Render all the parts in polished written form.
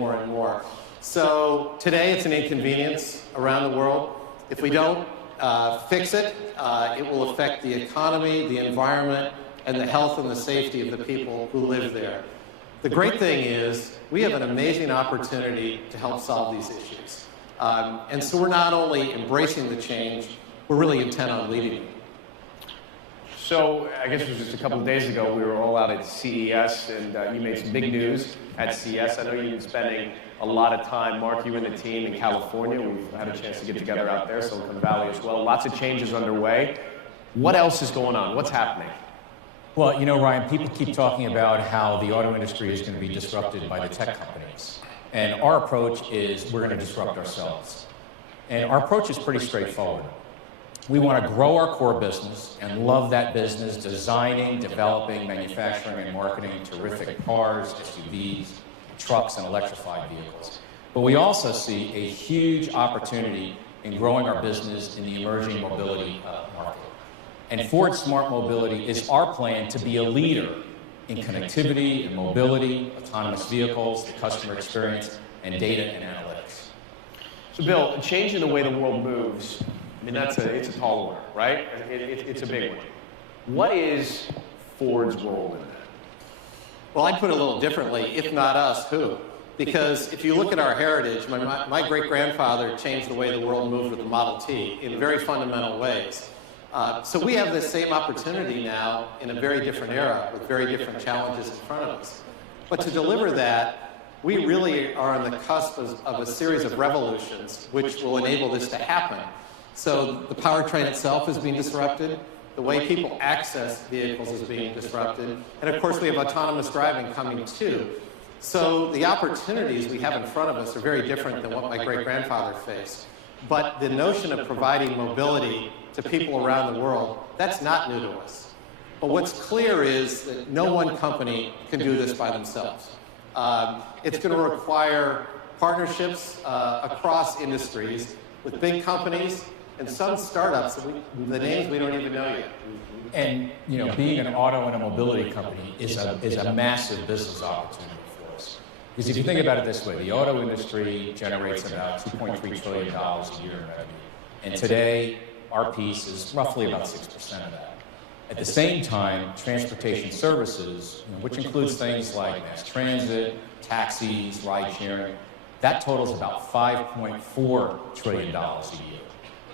more and more. So today it's an inconvenience around the world. If we don't fix it, it will affect the economy, the environment, and the health and the safety of the people who live there. The great thing is we have an amazing opportunity to help solve these issues. And so we're not only embracing the change, we're really intent on leading it. So I guess it was just a couple of days ago, we were all out at CES, and you made some big news at CES. I know you've been spending a lot of time. Mark, you and the team in California, we've had a chance to get together out there, Silicon Valley as well. Lots of changes underway. What else is going on? What's happening? Well, you know, Ryan, people keep talking about how the auto industry is going to be disrupted by the tech companies. And our approach is we're going to disrupt ourselves. And our approach is pretty straightforward. We want to grow our core business and love that business, designing, developing, manufacturing, and marketing terrific cars, SUVs, trucks, and electrified vehicles. But we also see a huge opportunity in growing our business in the emerging mobility market. And Ford Smart Mobility is our plan to be a leader in connectivity and mobility, autonomous vehicles, the customer experience, and data and analytics. So Bill, changing the way the world moves, I mean, it's a tall order, right? It's a big one. What is Ford's role in that? Well, I'd put it a little differently. If not us, who? Because if you look at our heritage, my great-grandfather changed the way the world moved with the Model T in very fundamental ways. So we have this same opportunity now in a very different era with very different challenges in front of us. But to deliver that, we really are on the cusp of a series of revolutions which will enable this to happen. So the powertrain itself is being disrupted. The way people access vehicles is being disrupted. And of course, we have autonomous driving coming too. So the opportunities we have in front of us are very different than what my great-grandfather faced. But the notion of providing mobility to people around the world, that's not new to us. But what's clear is that no one company can do this by themselves. It's going to require partnerships across industries with big companies and some startups, the names we don't even know yet. And you know, being an auto and a mobility company is a massive business opportunity for us. Because if you think about it this way, the auto industry generates about $2.3 trillion a year in revenue. And today, our piece is roughly about 6% of that. At the same time, transportation services, which includes things like mass transit, taxis, ride sharing, that totals about $5.4 trillion a year.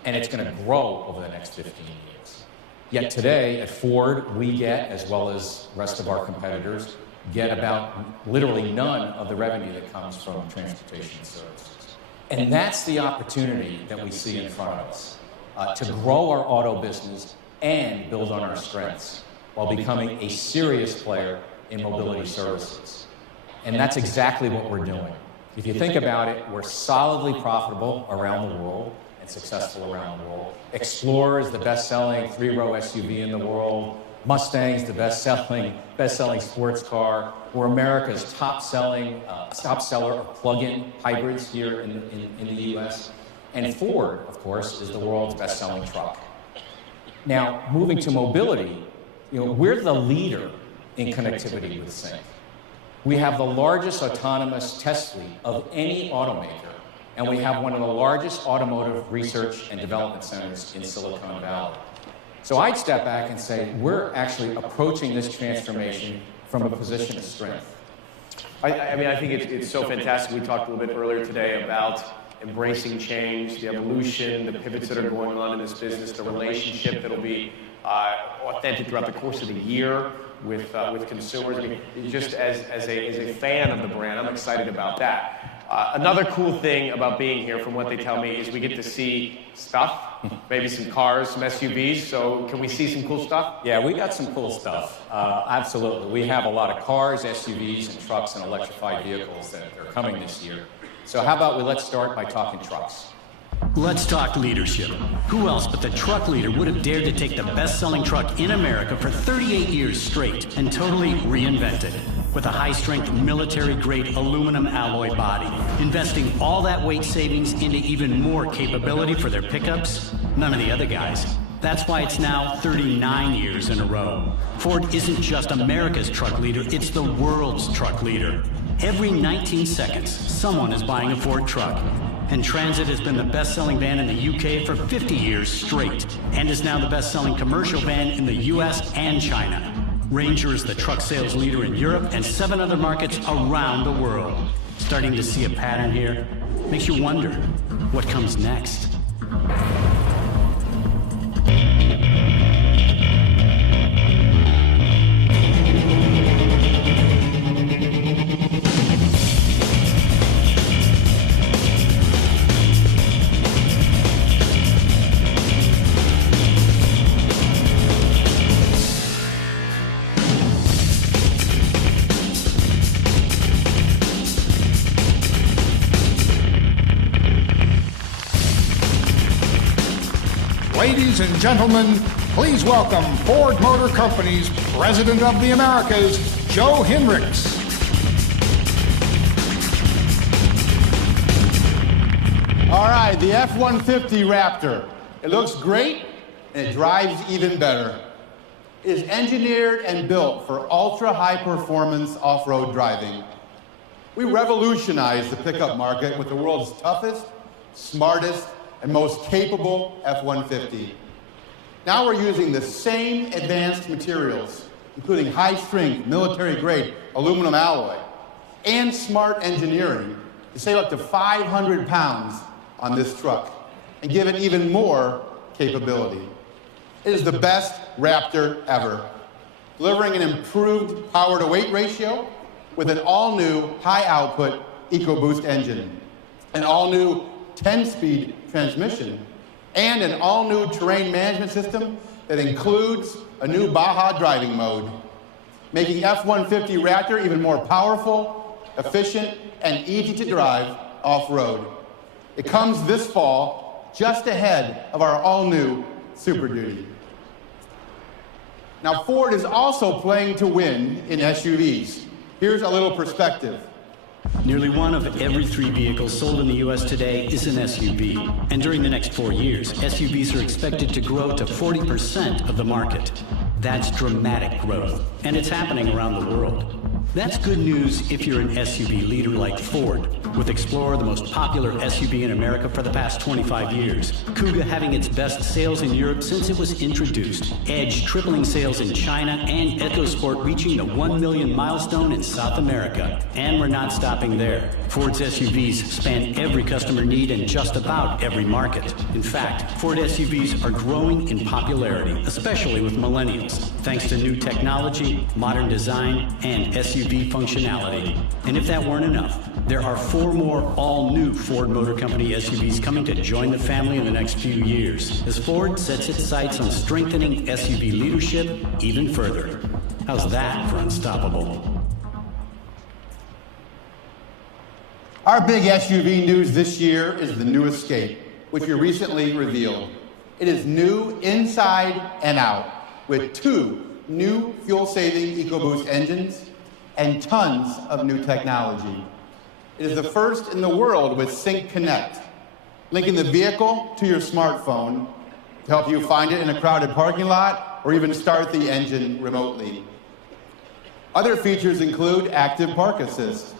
And it's going to grow over the next 15 years. Yet today, at Ford, we get, as well as the rest of our competitors, get about literally none of the revenue that comes from transportation services. And that's the opportunity that we see in front of us, to grow our auto business and build on our strengths while becoming a serious player in mobility services. And that's exactly what we're doing. If you think about it, we're solidly profitable around the world and successful around the world. Explorer is the best-selling three-row SUV in the world. Mustang's the best-selling sports car. We're America's top seller of plug-in hybrids here in the U.S. And Ford, of course, is the world's best-selling truck. Now, moving to mobility, we're the leader in connectivity with Sync. We have the largest autonomous test fleet of any automaker, and we have one of the largest automotive research and development centers in Silicon Valley. So I'd step back and say we're actually approaching this transformation from a position of strength. I mean, I think it's so fantastic. We talked a little bit earlier today about embracing change, the evolution, the pivots that are going on in this business, the relationship that will be authentic throughout the course of the year with consumers. I mean, just as a fan of the brand, I'm excited about that. Another cool thing about being here, from what they tell me, is we get to see stuff, maybe some cars, some SUVs. So can we see some cool stuff? Yeah, we got some cool stuff. Absolutely. We have a lot of cars, SUVs, and trucks and electrified vehicles that are coming this year. So how about let's start by talking trucks. Let's talk leadership. Who else but the truck leader would have dared to take the best-selling truck in America for 38 years straight and totally reinvent it? With a high-strength military-grade aluminum alloy body, investing all that weight savings into even more capability for their pickups? None of the other guys. That's why it's now 39 years in a row. Ford isn't just America's truck leader, it's the world's truck leader. Every 19 seconds, someone is buying a Ford truck. And Transit has been the best-selling van in the UK for 50 years straight, and is now the best-selling commercial van in the US and China. Ranger is the truck sales leader in Europe and 7 other markets around the world. Starting to see a pattern here? Makes you wonder, what comes next? Ladies and gentlemen, please welcome Ford Motor Company's President of the Americas, Joe Hinrichs. All right, the F-150 Raptor. It looks great, and it drives even better. It is engineered and built for ultra-high performance off-road driving. We revolutionized the pickup market with the world's toughest, smartest, and most capable F-150. Now we're using the same advanced materials, including high-strength, military-grade aluminum alloy and smart engineering to save up to 500 pounds on this truck and give it even more capability. It is the best Raptor ever, delivering an improved power-to-weight ratio with an all-new high-output EcoBoost engine, an all-new 10-speed transmission, and an all-new terrain management system that includes a new Baja driving mode, making F-150 Raptor even more powerful, efficient, and easy to drive off-road. It comes this fall, just ahead of our all-new Super Duty. Now, Ford is also playing to win in SUVs. Here's a little perspective. Nearly 1 of every 3 vehicles sold in the U.S. today is an SUV. And during the next 4 years, SUVs are expected to grow to 40% of the market. That's dramatic growth, and it's happening around the world. That's good news if you're an SUV leader like Ford, with Explorer the most popular SUV in America for the past 25 years, Kuga having its best sales in Europe since it was introduced, Edge tripling sales in China, and EcoSport reaching the 1 million milestone in South America. And we're not stopping there. Ford's SUVs span every customer need in just about every market. In fact, Ford SUVs are growing in popularity, especially with millennials, thanks to new technology, modern design, and SUV functionality. And if that weren't enough, there are 4 more all-new Ford Motor Company SUVs coming to join the family in the next few years, as Ford sets its sights on strengthening SUV leadership even further. How's that for unstoppable? Our big SUV news this year is the new Escape, which we recently revealed. It is new inside and out, with 2 new fuel-saving EcoBoost engines and tons of new technology. It is the first in the world with Sync Connect, linking the vehicle to your smartphone to help you find it in a crowded parking lot or even start the engine remotely. Other features include active park assist,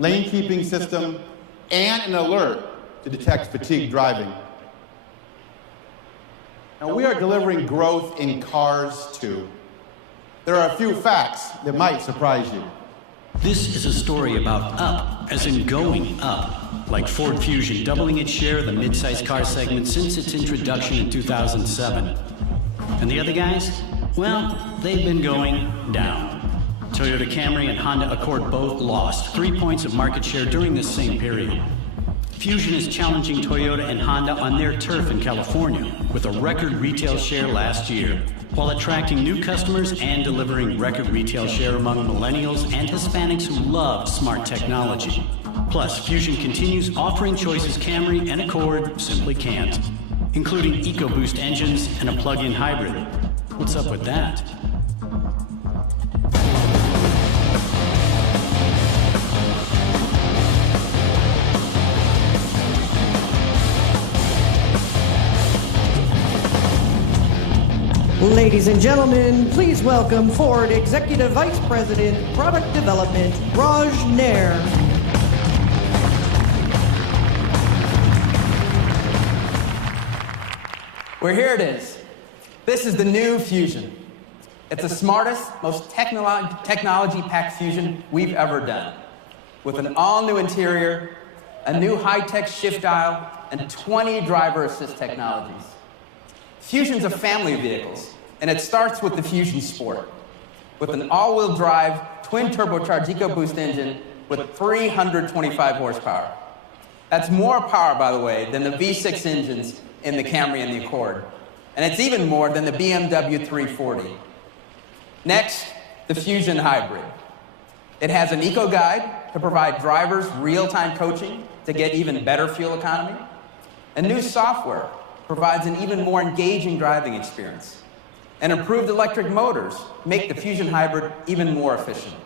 lane keeping system, and an alert to detect fatigue driving. Now, we are delivering growth in cars too. There are a few facts that might surprise you. This is a story about up, as in going up, like Ford Fusion doubling its share of the midsize car segment since its introduction in 2007. And the other guys? Well, they've been going down. Toyota Camry and Honda Accord both lost 3 points of market share during this same period. Fusion is challenging Toyota and Honda on their turf in California with a record retail share last year, while attracting new customers and delivering record retail share among millennials and Hispanics who love smart technology. Plus, Fusion continues offering choices Camry and Accord simply can't, including EcoBoost engines and a plug-in hybrid. What's up with that? Ladies and gentlemen, please welcome Ford Executive Vice President, Product Development, Raj Nair. Well, here it is. This is the new Fusion. It's the smartest, most technology-packed Fusion we've ever done. With an all-new interior, a new high-tech shift dial, and 20 driver assist technologies. Fusion's a family of vehicles, and it starts with the Fusion Sport, with an all-wheel drive, twin-turbocharged EcoBoost engine with 325 horsepower. That's more power, by the way, than the V6 engines in the Camry and the Accord, and it's even more than the BMW 340. Next, the Fusion Hybrid. It has an eco guide to provide drivers real-time coaching to get even better fuel economy. And new software provides an even more engaging driving experience. And improved electric motors make the Fusion Hybrid even more efficient.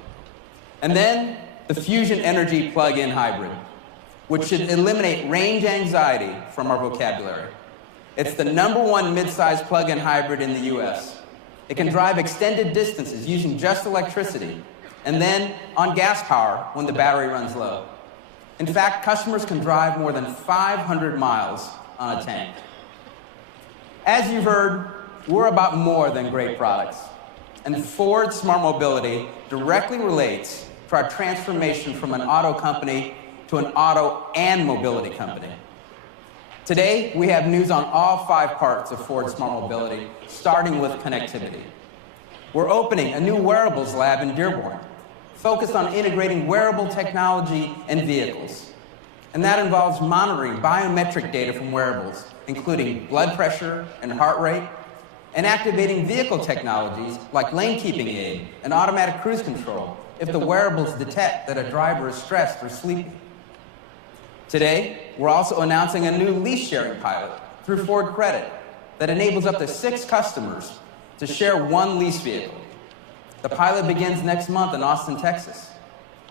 And then the Fusion Energy Plug-in Hybrid, which should eliminate range anxiety from our vocabulary. It's the #1 midsize plug-in hybrid in the US. It can drive extended distances using just electricity, and then on gas power when the battery runs low. In fact, customers can drive more than 500 miles on a tank. As you've heard, we're about more than great products. And Ford Smart Mobility directly relates to our transformation from an auto company to an auto and mobility company. Today, we have news on all 5 parts of Ford Smart Mobility, starting with connectivity. We're opening a new wearables lab in Dearborn, focused on integrating wearable technology and vehicles. And that involves monitoring biometric data from wearables, including blood pressure and heart rate, and activating vehicle technologies like lane keeping aid and automatic cruise control if the wearables detect that a driver is stressed or sleepy. Today, we're also announcing a new lease sharing pilot through Ford Credit that enables up to 6 customers to share 1 lease vehicle. The pilot begins next month in Austin, Texas.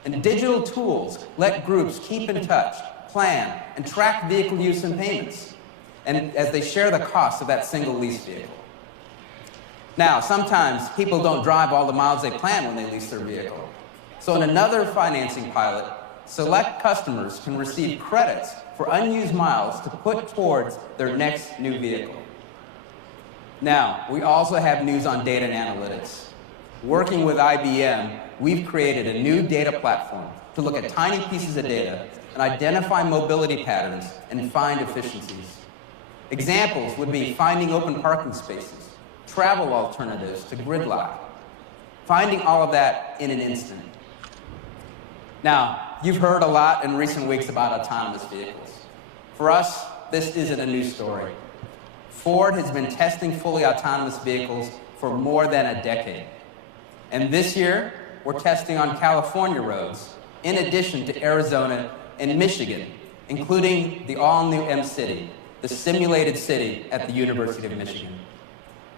And digital tools let groups keep in touch, plan, and track vehicle use and payments, and as they share the cost of that single lease vehicle. Now, sometimes people don't drive all the miles they plan when they lease their vehicle. So in another financing pilot, select customers can receive credits for unused miles to put towards their next new vehicle. Now, we also have news on data and analytics. Working with IBM, we've created a new data platform to look at tiny pieces of data and identify mobility patterns and find efficiencies. Examples would be finding open parking spaces, travel alternatives to gridlock, finding all of that in an instant. Now, you've heard a lot in recent weeks about autonomous vehicles. For us, this isn't a new story. Ford has been testing fully autonomous vehicles for more than a decade. And this year, we're testing on California roads, in addition to Arizona and Michigan, including the all-new M-City, the simulated city at the University of Michigan.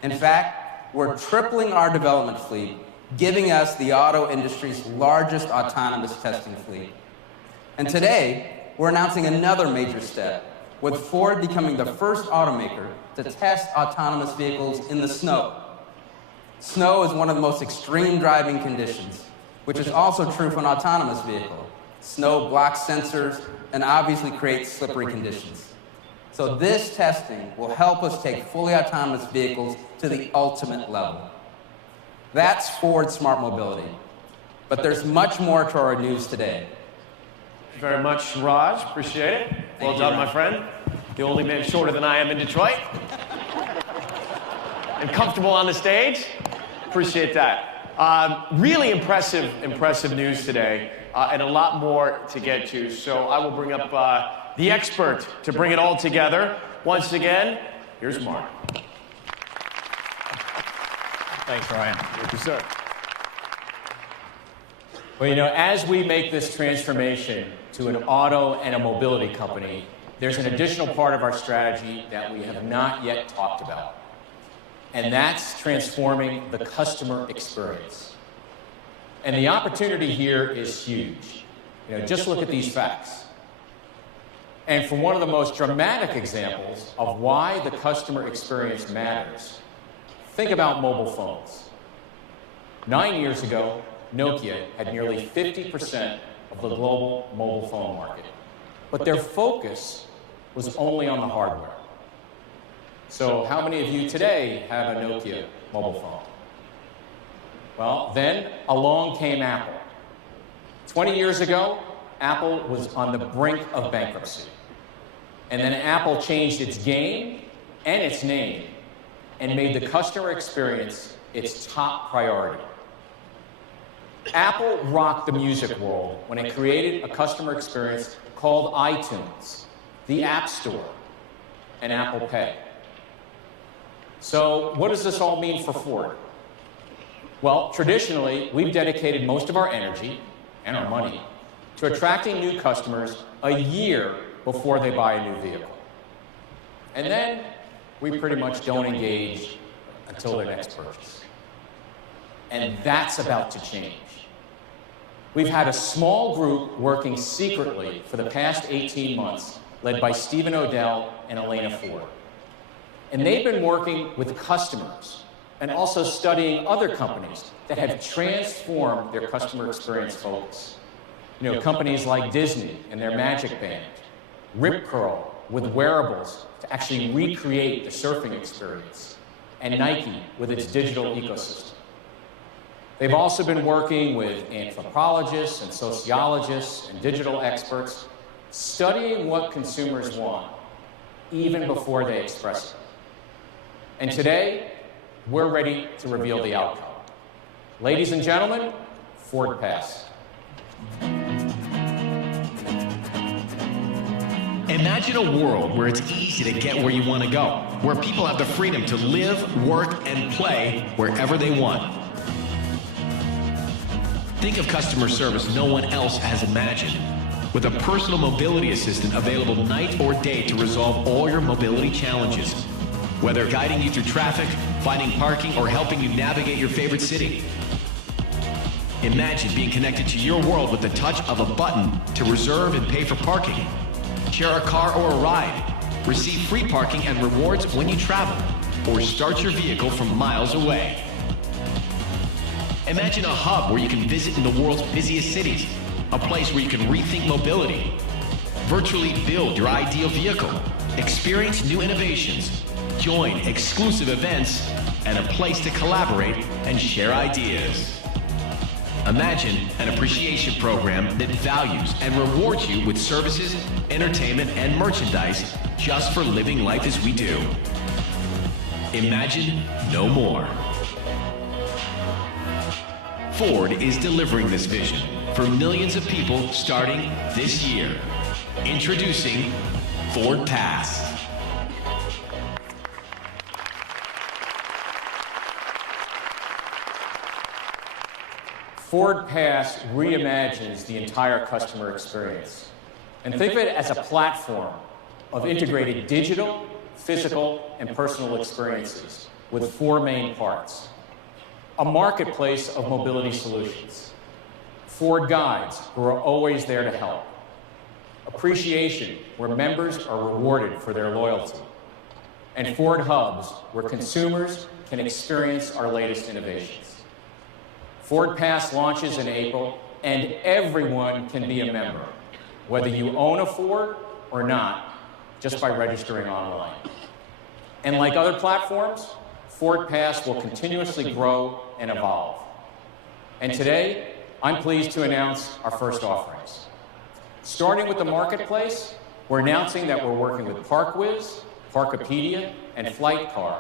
In fact, we're tripling our development fleet, giving us the auto industry's largest autonomous testing fleet. And today, we're announcing another major step, with Ford becoming the first automaker to test autonomous vehicles in the snow. Snow is one of the most extreme driving conditions, which is also true for an autonomous vehicle. Snow blocks sensors and obviously creates slippery conditions. So this testing will help us take fully autonomous vehicles to the ultimate level. That's Ford Smart Mobility. But there's much more to our news today. Thank you very much, Raj. Appreciate it. Well done, my friend. The only man shorter than I am in Detroit. And comfortable on the stage. Appreciate that. Really impressive news today, and a lot more to get to. So I will bring up the expert to bring it all together. Once again, here's Mark. Thanks, Ryan. Thank you, sir. Well, you know, as we make this transformation to an auto and a mobility company, there's an additional part of our strategy that we have not yet talked about. And that's transforming the customer experience. And the opportunity here is huge. You know, just look at these facts. And for one of the most dramatic examples of why the customer experience matters, Think about mobile phones. 9 years ago, Nokia had nearly 50% of the global mobile phone market, but their focus was only on the hardware. So how many of you today have a Nokia mobile phone? Well, then along came Apple. 20 years ago, Apple was on the brink of bankruptcy. And then Apple changed its game and its name and made the customer experience its top priority. Apple rocked the music world when it created a customer experience called iTunes, the App Store, and Apple Pay. So what does this all mean for Ford? Well, traditionally, we've dedicated most of our energy and our money to attracting new customers a year before they buy a new vehicle. And then we pretty much don't engage until their next purchase. And that's about to change. We've had a small group working secretly for the past 18 months, led by Stephen Odell and Elena Ford. And they've been working with customers and also studying other companies that have transformed their customer experience focus. You know, companies like Disney and their Magic Band, Rip Curl with wearables to actually recreate the surfing experience, and Nike with its digital ecosystem. They've also been working with anthropologists and sociologists and digital experts, studying what consumers want, even before they express it. And today, we're ready to reveal the outcome. Ladies and gentlemen, FordPass. Imagine a world where it's easy to get where you want to go, where people have the freedom to live, work, and play wherever they want. Think of customer service no one else has imagined, with a personal mobility assistant available night or day to resolve all your mobility challenges, whether guiding you through traffic, finding parking, or helping you navigate your favorite city. Imagine being connected to your world with the touch of a button to reserve and pay for parking, share a car or a ride, receive free parking and rewards when you travel, or start your vehicle from miles away. Imagine a hub where you can visit in the world's busiest cities, a place where you can rethink mobility, virtually build your ideal vehicle, experience new innovations, join exclusive events, and a place to collaborate and share ideas. Imagine an appreciation program that values and rewards you with services, entertainment, and merchandise just for living life as we do. Imagine no more. Ford is delivering this vision for millions of people starting this year. Introducing FordPass. FordPass reimagines the entire customer experience. And think of it as a platform of integrated digital, physical, and personal experiences with four main parts. A marketplace of mobility solutions. Ford Guides, who are always there to help. Appreciation, where members are rewarded for their loyalty. And Ford Hubs, where consumers can experience our latest innovations. FordPass launches in April, and everyone can be a member, whether you own a Ford or not, just by registering online. And like other platforms, FordPass will continuously grow and evolve. And today, I'm pleased to announce our first offerings. Starting with the marketplace, we're announcing that we're working with ParkWiz, Parkopedia, and FlightCar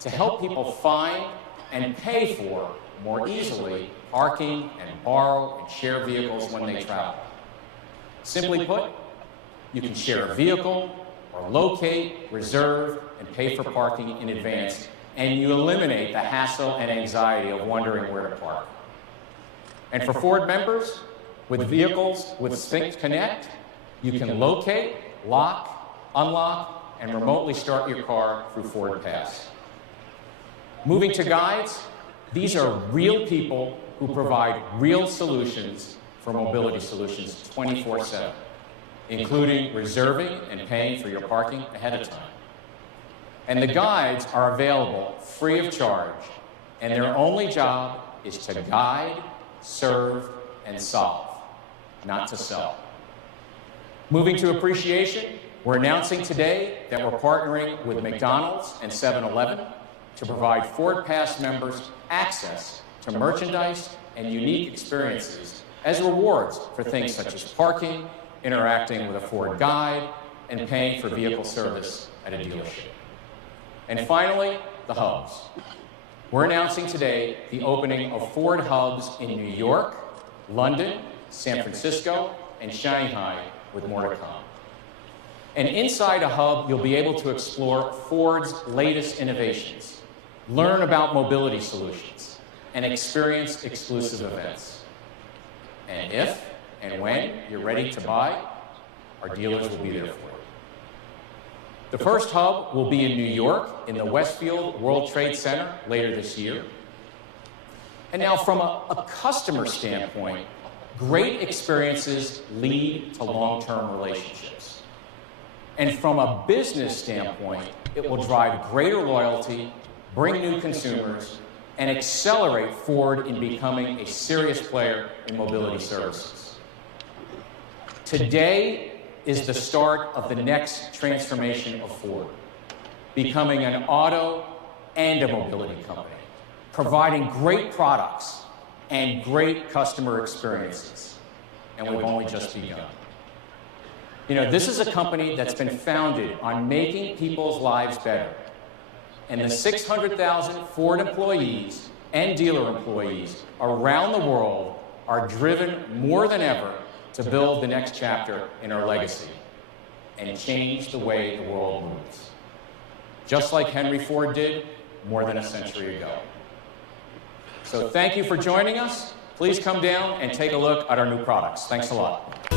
to help people find and pay for more easily parking and borrow and share vehicles when they travel. Simply put, you can share a vehicle or locate, reserve, and pay for parking in advance, and you eliminate the hassle and anxiety of wondering where to park. And for Ford members, with vehicles with Sync Connect, you can locate, lock, unlock, and remotely start your car through FordPass. Moving to guides, these are real people who provide real solutions for mobility solutions 24/7, including reserving and paying for your parking ahead of time. And the guides are available free of charge, and their only job is to guide, serve, and solve, not to sell. Moving to appreciation, we're announcing today that we're partnering with McDonald's and 7-Eleven to provide FordPass members access to merchandise and unique experiences as rewards for things such as parking, interacting with a Ford guide, and paying for vehicle service at a dealership. And finally, the hubs. We're announcing today the opening of Ford hubs in New York, London, San Francisco, and Shanghai, with more to come. And inside a hub, you'll be able to explore Ford's latest innovations, learn about mobility solutions, and experience exclusive events. And if and when you're ready to buy, our dealers will be there for you. The first hub will be in New York in the Westfield World Trade Center later this year. And now from a customer standpoint, great experiences lead to long-term relationships. And from a business standpoint, it will drive greater loyalty, bring new consumers, and accelerate Ford in becoming a serious player in mobility services. Today is the start of the next transformation of Ford, becoming an auto and a mobility company, providing great products and great customer experiences. And we've only just begun. You know, this is a company that's been founded on making people's lives better. And the 600,000 Ford employees and dealer employees around the world are driven more than ever to build the next chapter in our legacy and change the way the world moves, just like Henry Ford did more than a century ago. So thank you for joining us. Please come down and take a look at our new products. Thanks a lot.